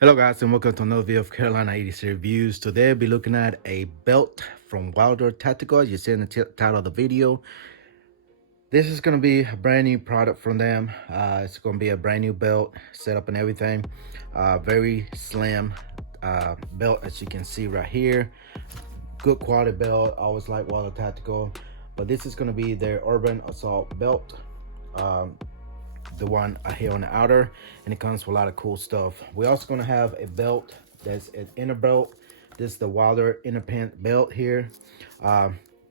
Hello guys and welcome to another video of Carolina 80s Reviews. Today I'll be looking at a belt from Wilder Tactical. As you see in the title of the video, this is going to be a brand new product from them. It's going to be a brand new belt, setup and everything. Very slim belt, as you can see right here. Good quality belt. I always like Wilder Tactical, but this is going to be their Urban Assault belt. The one here on the outer, and it comes with a lot of cool stuff. We're also going to have a belt that's an inner belt. This is the Wilder Inner Pant belt here.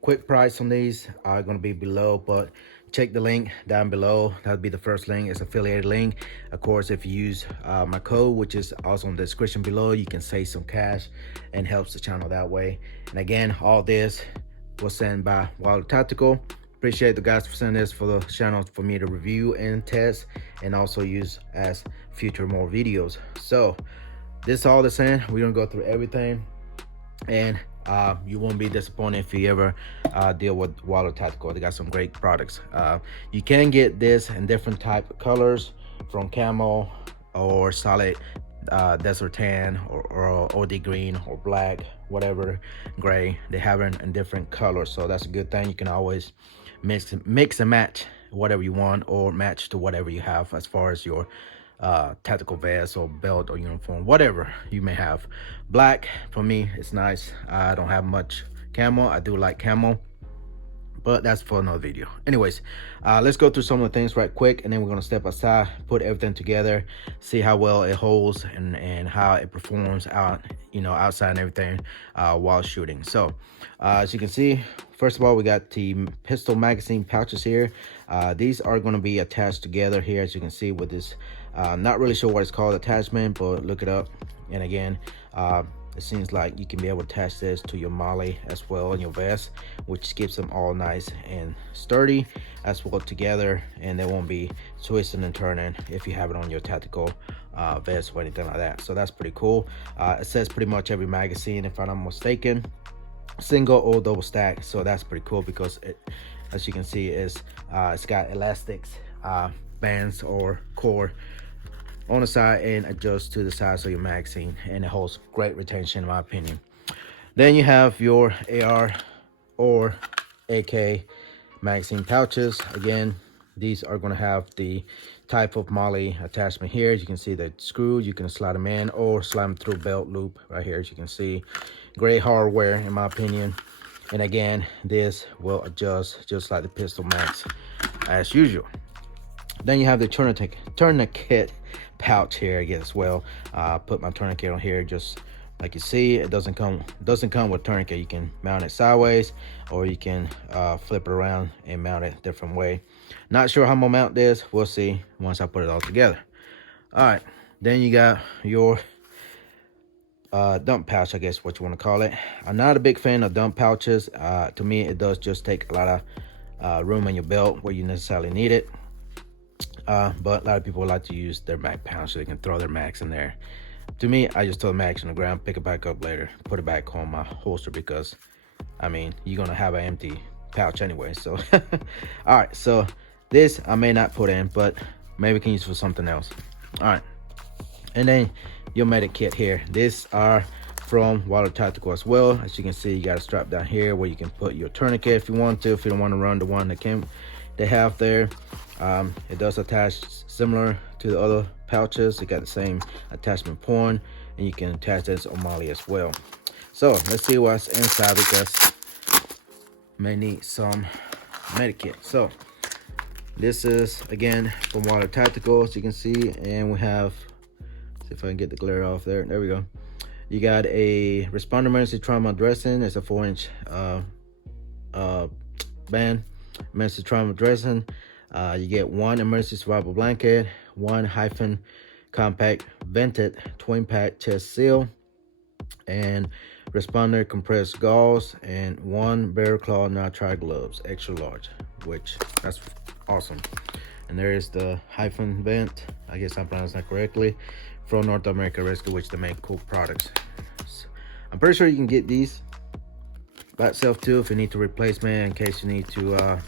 Quick price on these are going to be below, but check the link down below. That'll be the first link. It's affiliated link. Of course, if you use my code, which is also in the description below, you can save some cash and helps the channel that way. And again, all this was sent by Wilder Tactical. Appreciate the guys for sending this for the channel for me to review and test and also use as future more videos. So this is all the same. We're gonna go through everything, and you won't be disappointed if you ever deal with Wilder Tactical. They got some great products. You can get this in different type of colors, from camo or solid desert tan or OD green or black, whatever, gray. They have it in different colors, so that's a good thing. You can always mix and match whatever you want, or match to whatever you have as far as your tactical vest or belt or uniform, whatever you may have. Black for me is nice. I don't have much camo. I do like camo, but that's for another video. Anyways, let's go through some of the things right quick, and then we're going to step aside, put everything together, see how well it holds and how it performs out, outside and everything while shooting. So as you can see, first of all, we got the pistol magazine pouches here. These are going to be attached together here, as you can see, with this not really sure what it's called, attachment, but look it up. And again, it seems like you can be able to attach this to your molly as well in your vest, which keeps them all nice and sturdy as well together, and they won't be twisting and turning if you have it on your tactical vest or anything like that. So that's pretty cool. It says pretty much every magazine, if I'm not mistaken, single or double stack. So that's pretty cool because it, as you can see, is it's got elastics, bands or cord on the side, and adjust to the size of your magazine, and it holds great retention in my opinion. Then you have your AR or AK magazine pouches. Again, these are going to have the type of molly attachment here. As you can see, the screws, you can slide them in or slide them through belt loop right here. As you can see, great hardware in my opinion. And again, this will adjust just like the pistol mags as usual. Then you have the tourniquet pouch here again as well. Put my tourniquet on here, just like you see. It doesn't come with tourniquet. You can mount it sideways, or you can flip it around and mount it a different way. Not sure how I'm gonna mount this. We'll see once I put it all together. All right, then you got your dump pouch, I guess what you want to call it. I'm not a big fan of dump pouches. To me, it does just take a lot of room in your belt where you necessarily need it. But a lot of people like to use their mag pouch so they can throw their mags in there. To me, I just throw the mags on the ground, pick it back up later, put it back on my holster, because I mean, you're gonna have an empty pouch anyway. So all right, so this I may not put in, but maybe can use for something else. All right, and then your medic kit here. These are from Wilder Tactical as well. As you can see, you got a strap down here where you can put your tourniquet if you want to, if you don't want to run the one that they have there. It does attach similar to the other pouches. It got the same attachment point, and you can attach this on molly as well. So let's see what's inside, because may need some medikit. So this is again from Wilder Tactical, as you can see, and we have, see if I can get the glare off there. There we go. You got a responder emergency trauma dressing. It's a 4-inch band emergency trauma dressing. You get one emergency survival blanket, one hyphen compact vented twin pack chest seal, and responder compressed gauze, and one bear claw nitrile gloves, extra large, which that's awesome. And there is the hyphen vent, I guess I'm pronouncing that correctly, from North America Rescue, which they make cool products. So I'm pretty sure you can get these by itself too if you need to replacement, in case you need to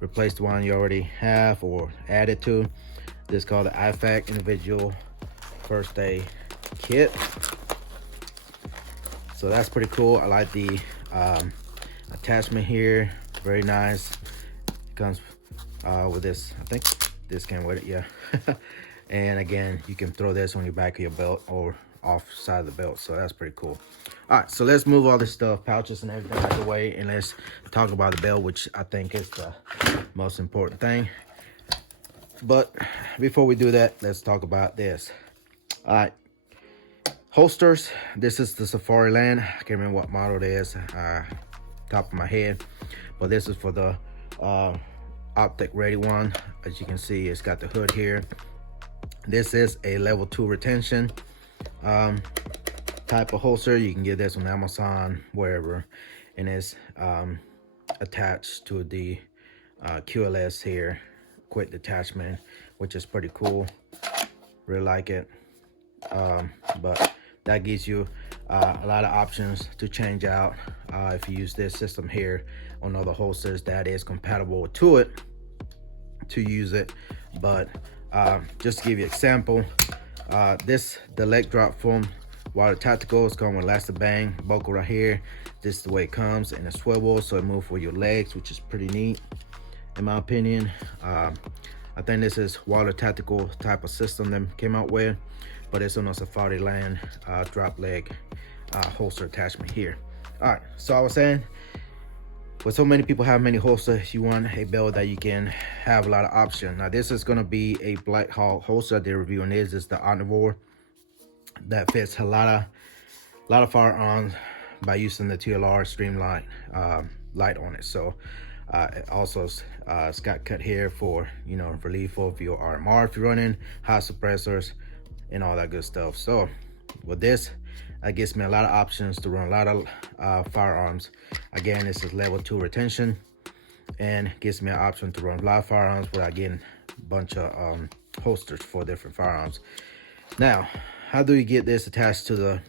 replace the one you already have or add it to. This is called the IFAC individual first aid kit. So that's pretty cool. I like the attachment here, very nice. It comes with this, I think this came with it, yeah. And again, you can throw this on your back of your belt or off side of the belt, so that's pretty cool. All right, so let's move all this stuff, pouches and everything out of the way, and let's talk about the belt, which I think is the most important thing. But before we do that, let's talk about this. All right, holsters. This is the Safari Land. I can't remember what model it is, top of my head, but this is for the optic ready one. As you can see, it's got the hood here. This is a level 2 retention type of holster. You can get this on Amazon, wherever, and it's attached to the QLS here, quick detachment, which is pretty cool. Really like it. But that gives you a lot of options to change out if you use this system here on other holsters that is compatible to it, to use it. But just to give you an example, the leg drop from Wilder Tacticals come with elastic bang buckle right here. This is the way it comes, and it swivels so it moves for your legs, which is pretty neat in my opinion. I think this is Wilder Tactical type of system that came out with, but it's on a Safari Land drop leg holster attachment here. All right, so I was saying, with so many people have many holsters, you want a belt that you can have a lot of options. Now this is going to be a Black Hawk holster. The review on this is the Omnivore that fits a lot of firearms by using the TLR Streamlight light on it. So it also it's got cut here for, you know, relief of your RMR if you're running high suppressors and all that good stuff. So with this, that gives me a lot of options to run a lot of firearms. Again, this is level 2 retention and gives me an option to run a lot of firearms without getting a bunch of holsters for different firearms. Now, how do you get this attached to the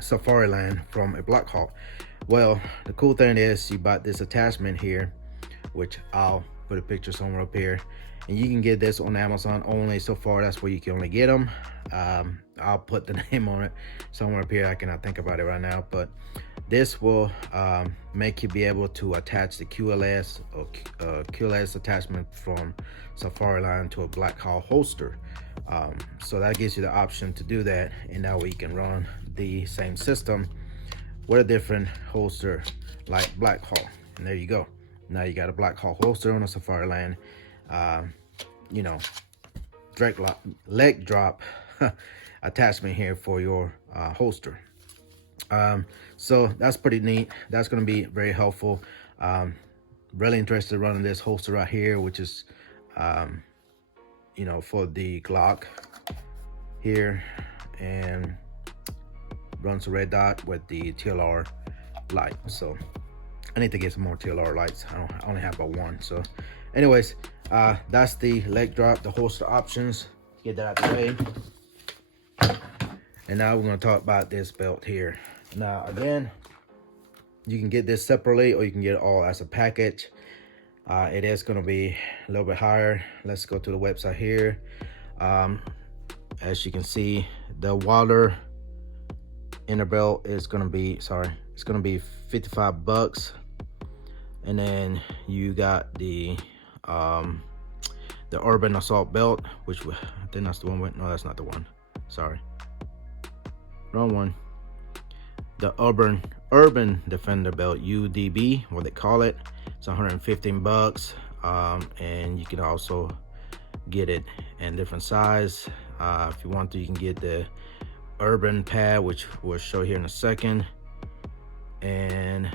Safari Land from a Black Hawk? Well, the cool thing is you bought this attachment here, which I'll put a picture somewhere up here, and you can get this on Amazon only. So far, that's where you can only get them. I'll put the name on it somewhere up here. I cannot think about it right now, but this will make you be able to attach the QLS or QLS attachment from Safari Line to a Black Hawk holster. So that gives you the option to do that, and that way you can run the same system with a different holster like Black Hawk. And there you go. Now you got a Black Hawk holster on a Safari Land, you know, direct leg drop attachment here for your holster. So that's pretty neat. That's going to be very helpful. Really interested in running this holster right here, which is you know, for the Glock here, and runs a red dot with the TLR light. So I need to get some more TLR lights. I only have about one. So anyways, that's the leg drop, the holster options. Get that out of the way. And now we're going to talk about this belt here. Now again, you can get this separately or you can get it all as a package. It is going to be a little bit higher. Let's go to the website here. As you can see, the Wilder Inner Belt is going to be, it's going to be $55. And then you got the Urban Assault Belt, which I think that's the one. No, that's not the one. Sorry, wrong one. The Urban Defender Belt, UDB, what they call it. It's $115. And you can also get it in different size. If you want to, you can get the Urban pad, which we'll show here in a second. And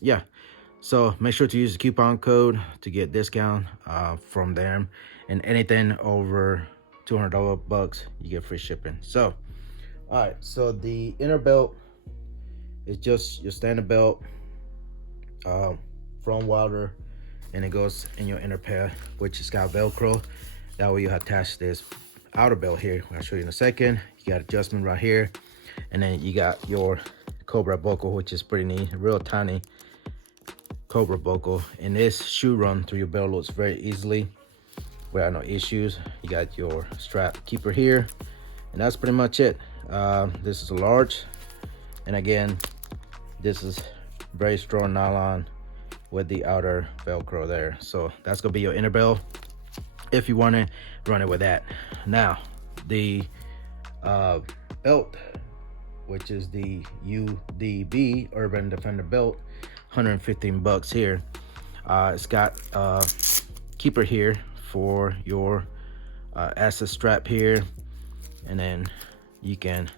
yeah, so make sure to use the coupon code to get discount from them, and anything over $200 you get free shipping. So all right, so the inner belt is just your standard belt from Wilder, and it goes in your inner pad, which has got Velcro. That way you attach this outer belt here. I'll show you in a second. You got adjustment right here, and then you got your Cobra buckle, which is pretty neat, real tiny Cobra buckle. And this shoe run through your belt looks very easily without no issues. You got your strap keeper here, And that's pretty much it. This is a large, and again, this is very strong nylon with the outer Velcro there. So that's gonna be your inner belt if you want to run it with that. Now the belt, which is the UDB Urban Defender belt, 115 bucks here. It's got a keeper here for your asset strap here, and then you can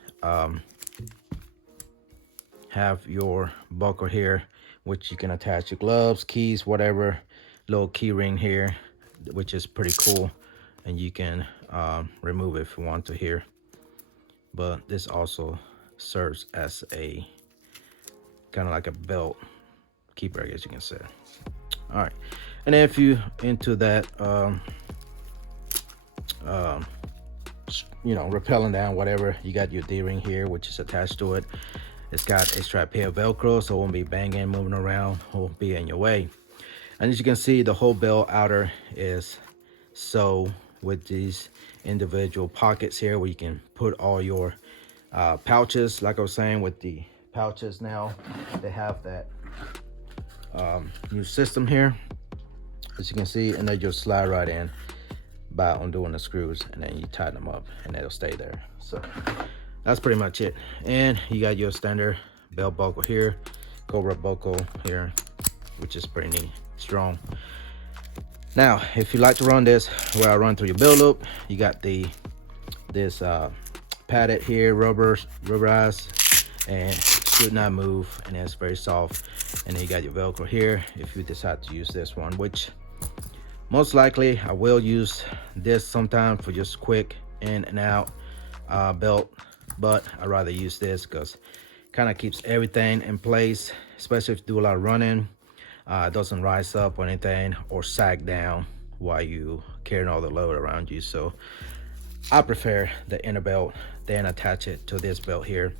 have your buckle here, which you can attach your gloves, keys, whatever. Little key ring here, which is pretty cool, and you can remove it if you want to here. But this also serves as a kind of like a belt keeper, I guess you can say. All right, and then if you into that you know, rappelling down, whatever, you got your D-ring here, which is attached to it. It's got a strap here, Velcro, so it won't be banging, moving around, won't be in your way. And as you can see, the whole belt outer is sewed with these individual pockets here where you can put all your pouches. Like I was saying, with the pouches now, they have that new system here, as you can see, and they just slide right in by undoing the screws, and then you tighten them up and it'll stay there. So that's pretty much it. And you got your standard belt buckle here, Cobra buckle here, which is pretty neat, strong. Now if you like to run this where I run through your belt loop, you got this padded here, rubberized, and should not move, and it's very soft. And then you got your Velcro here if you decide to use this one, which most likely I will use this sometime for just quick in and out belt, but I'd rather use this because kind of keeps everything in place, especially if you do a lot of running. It doesn't rise up or anything or sag down while you carrying all the load around you. So I prefer the inner belt, then attach it to this belt here.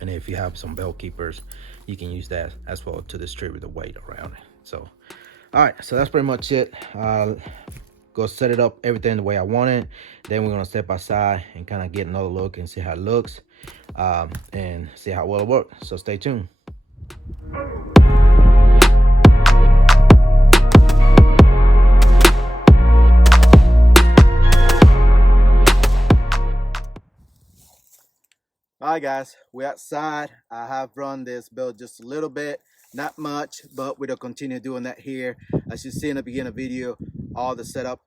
And if you have some belt keepers, you can use that as well to distribute the weight around it. So all right, so that's pretty much it. Go set it up, everything the way I want it. Then we're gonna step outside and kind of get another look and see how it looks, and see how well it works. So stay tuned. All right, guys, we're outside. I have run this belt just a little bit, not much, but we'll continue doing that here. As you see in the beginning of the video, all the setup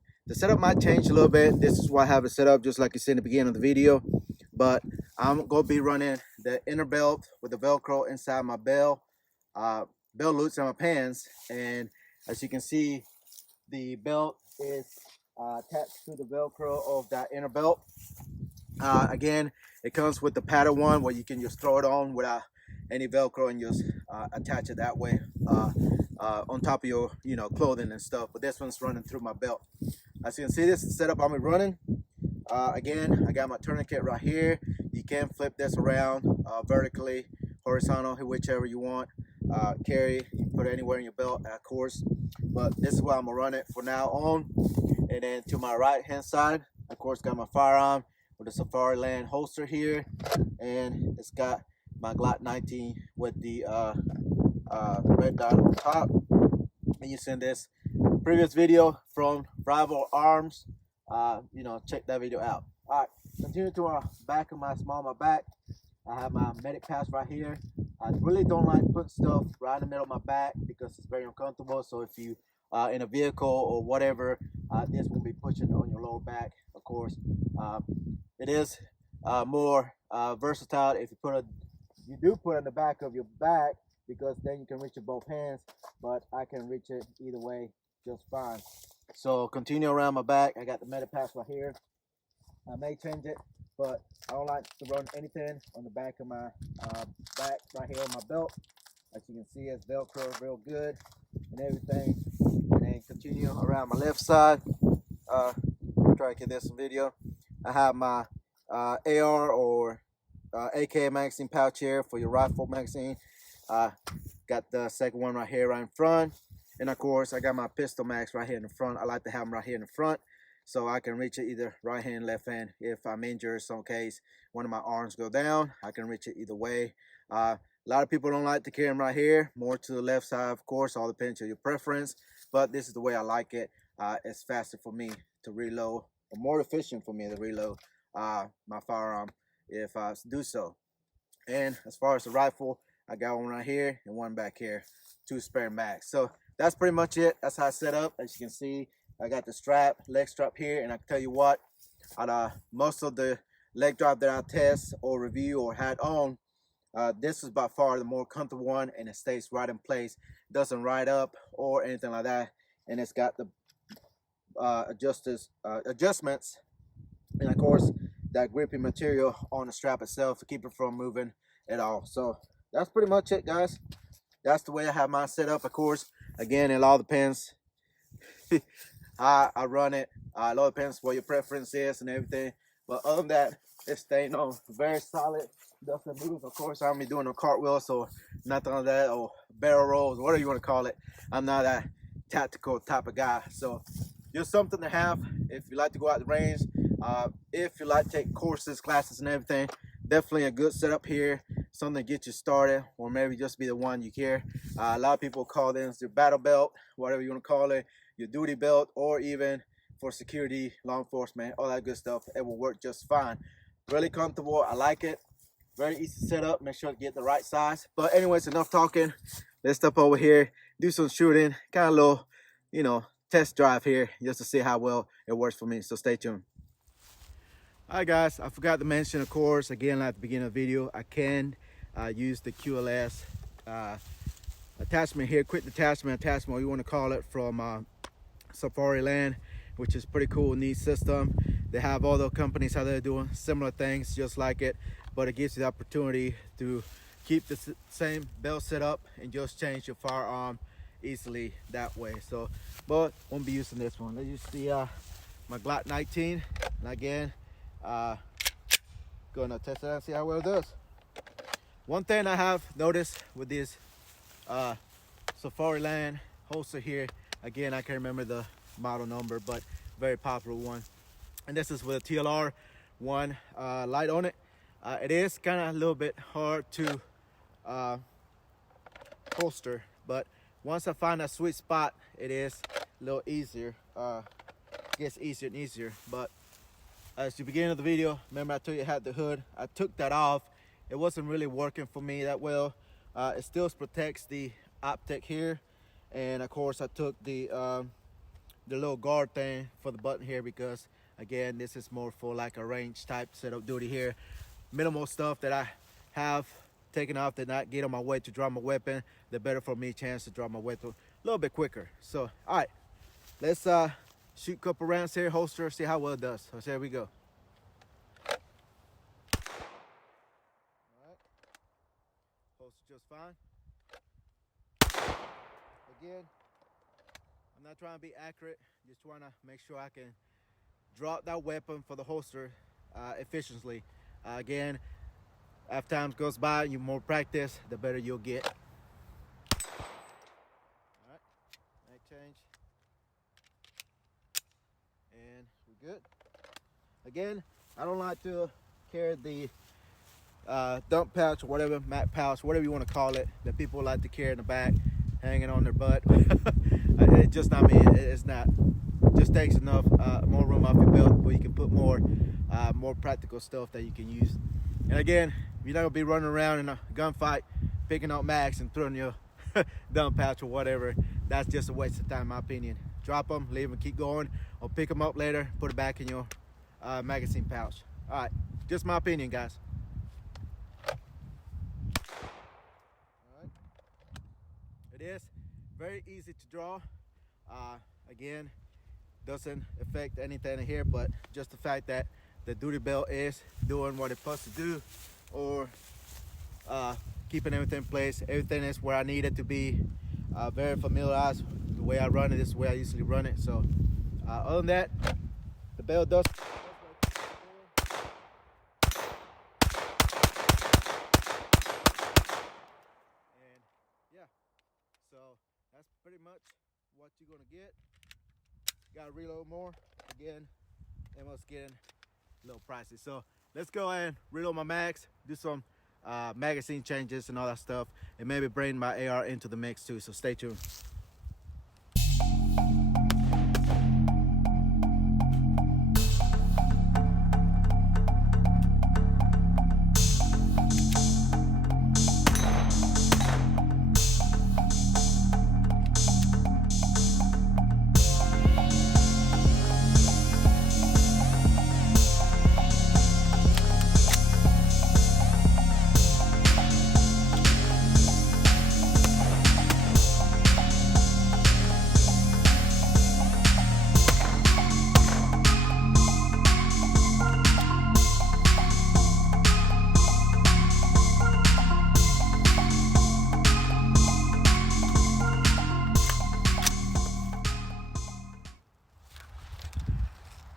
might change a little bit. This is why I have it set up just like you see in the beginning of the video. But I'm gonna be running the inner belt with the Velcro inside my belt loops and my pants. And as you can see, the belt is attached to the Velcro of that inner belt. Again, it comes with the padded one where you can just throw it on without any Velcro and just attach it that way on top of your clothing and stuff. But this one's running through my belt. As you can see, this is the setup I'm running. Again, I got my tourniquet right here. You can flip this around vertically, horizontal, whichever you want. Carry, you can put it anywhere in your belt, of course. But this is where I'm gonna run it for now on. And then to my right hand side, of course, got my firearm with a Safari Land holster here, and it's got my Glock 19 with the red dot on top. And you send this previous video from Rival Arms. Check that video out. All right, continue to our back of my back. I have my medic pass right here. I really don't like putting stuff right in the middle of my back because it's very uncomfortable. So if you in a vehicle or whatever, this will be pushing on your lower back, of course. It is more versatile if you do put it in the back of your back, because then you can reach it both hands, but I can reach it either way just fine. So continue around my back. I got the medic pass right here. I may change it, but I don't like to run anything on the back of my back right here on my belt. As you can see, it's Velcro real good and everything. And then continue around my left side. Try to get this video. I have my AR or AK magazine pouch here for your rifle magazine. Got the second one right here, right in front. And of course, I got my pistol mags right here in the front. I like to have them right here in the front, so I can reach it either right hand, left hand. If I'm injured, some case one of my arms go down, I can reach it either way. A lot of people don't like to carry them right here, more to the left side, of course, all depends on your preference, but this is the way I like it. It's faster for me to reload, or more efficient for me to reload my firearm if I do so. And as far as the rifle, I got one right here and one back here, 2 spare mags. So that's pretty much it. That's how I set up. As you can see, I got the strap, leg strap here, and I can tell you what, most of the leg strap that I test or review or had on, this is by far the more comfortable one, and it stays right in place, doesn't ride up or anything like that, and it's got the adjustments, and of course that gripping material on the strap itself to keep it from moving at all. So that's pretty much it, guys. That's the way I have mine set up. Of course, again, it all depends how I run it. It all depends what your preference is and everything, but other than that, it's staying on very solid, doesn't move. Of course, I don't be doing no cartwheels or nothing like that, or barrel rolls, whatever you want to call it. I'm not that tactical type of guy, so just something to have if you like to go out the range. If you like to take courses, classes, and everything, definitely a good setup here. Something to get you started, or maybe just be the one you carry. A lot of people call this your battle belt, whatever you want to call it, your duty belt, or even for security, law enforcement, all that good stuff. It will work just fine. Really comfortable. I like it. Very easy to set up. Make sure to get the right size. But anyways, enough talking. Let's step over here, do some shooting, kind of a little, test drive here, just to see how well it works for me. So stay tuned. All right, guys, I forgot to mention, of course, again, at the beginning of the video, I can use the QLS attachment here, quick attachment, what you want to call it, from Safari Land, which is pretty cool, neat system. They have all the companies how they're doing similar things just like it, but it gives you the opportunity to keep the same belt set up and just change your firearm easily that way. So, but won't be using this one. Let's use the my Glock 19, and again, gonna test it out and see how well it does. One thing I have noticed with this Safari Land holster here, again, I can't remember the model number, but very popular one, and this is with a TLR one light on it. It is kind of a little bit hard to holster, but once I find that sweet spot, it is a little easier. Gets easier and easier. But as the beginning of the video, remember I told you I had the hood. I took that off. It wasn't really working for me that well. It still protects the optic here, and of course I took the little guard thing for the button here, because again, this is more for like a range type setup duty here. Minimal stuff that I have taken off to not get on my way to draw my weapon, the better for me chance to draw my weapon a little bit quicker. So all right, let's shoot a couple rounds here, holster, see how well it does. So here we go. All right, holster just fine. Again, I'm not trying to be accurate, just trying to make sure I can drop that weapon for the holster efficiently. Again, as time goes by, you more practice, the better you'll get. All right, mag change, and we're good. Again, I don't like to carry the dump pouch or whatever, mat pouch, whatever you want to call it, that people like to carry in the back, hanging on their butt. It's just not me. It's not. It just takes enough more room off your belt where you can put more practical stuff that you can use. And again, you're not gonna be running around in a gunfight picking up mags and throwing your dump pouch or whatever. That's just a waste of time, in my opinion. Drop them, leave them, keep going, or pick them up later, put it back in your magazine pouch. All right, just my opinion, guys. All right, it is very easy to draw. Again, doesn't affect anything in here, but just the fact that the duty belt is doing what it's supposed to do, or keeping everything in place. Everything is where I need it to be. Very familiarized. The way I run it is the way I usually run it. So other than that, the belt does. And yeah, so that's pretty much what you're gonna get. Gotta reload more. Again, and it's getting a little pricey. So let's go ahead and reload my mags, do some magazine changes and all that stuff, and maybe bring my AR into the mix too. So stay tuned.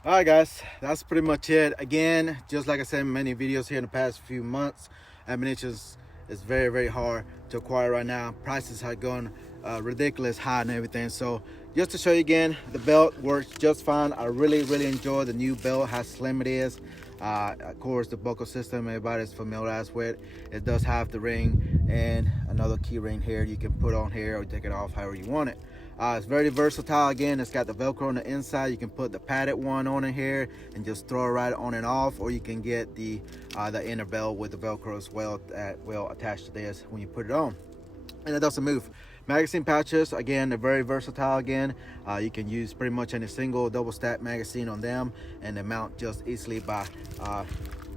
All right, guys, that's pretty much it. Again, just like I said in many videos here in the past few months, ammunition is very, very hard to acquire right now. Prices have gone ridiculous high and everything. So just to show you again, the belt works just fine. I really enjoy the new belt, how slim it is. Of course, the buckle system everybody's familiar with. It does have the ring and another key ring here you can put on here or take it off however you want it. It's very versatile. Again, it's got the Velcro on the inside. You can put the padded one on in here and just throw it right on and off, or you can get the inner belt with the Velcro as well that will attach to this when you put it on, and it doesn't move. Magazine pouches, again, they're very versatile. Again, you can use pretty much any single double stack magazine on them, and they mount just easily by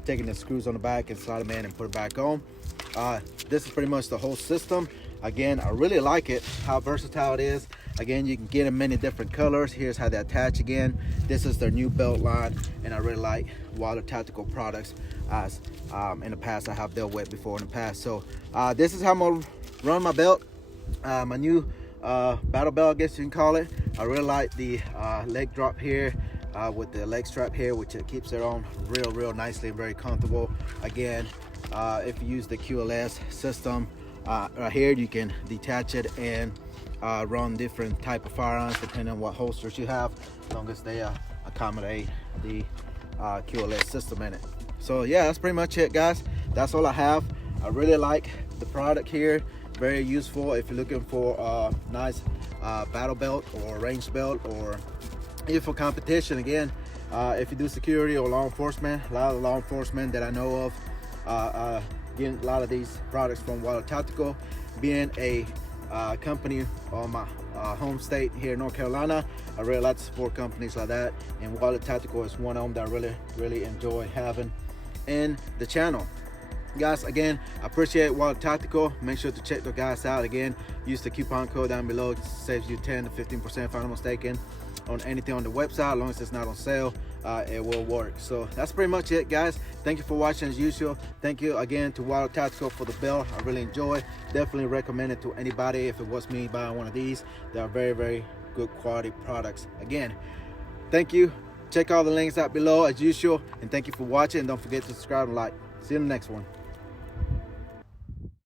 taking the screws on the back and slide them in and put it back on. This is pretty much the whole system. Again, I really like it, how versatile it is. Again, you can get in many different colors. Here's how they attach. Again, this is their new belt line, and I really like Wilder Tactical products, as in the past I have dealt with before in the past. So this is how I'm gonna run my belt, my new battle belt, I guess you can call it. I really like the leg drop here with the leg strap here, which it keeps it on real nicely, very comfortable. Again, if you use the QLS system right here, you can detach it and run different type of firearms depending on what holsters you have, as long as they accommodate the QLS system in it. So yeah, that's pretty much it, guys. That's all I have. I really like the product here, very useful if you're looking for a nice battle belt or range belt, or even for competition. Again, if you do security or law enforcement, a lot of law enforcement that I know of getting a lot of these products from Wilder Tactical. Being a company on my home state here in North Carolina, I really like to support companies like that, and Wilder Tactical is one of them that I really enjoy having in the channel. Guys, again, I appreciate Wilder Tactical. Make sure to check the guys out. Again, use the coupon code down below. It saves you 10 to 15% if I'm not mistaken on anything on the website. As long as it's not on sale, it will work. So that's pretty much it, guys. Thank you for watching as usual. Thank you again to Wilder Tactical for the belt. I really enjoy. Definitely recommend it to anybody. If it was me buying one of these, they are very good quality products. Again, thank you. Check all the links out below as usual, and thank you for watching. Don't forget to subscribe and like. See you in the next one.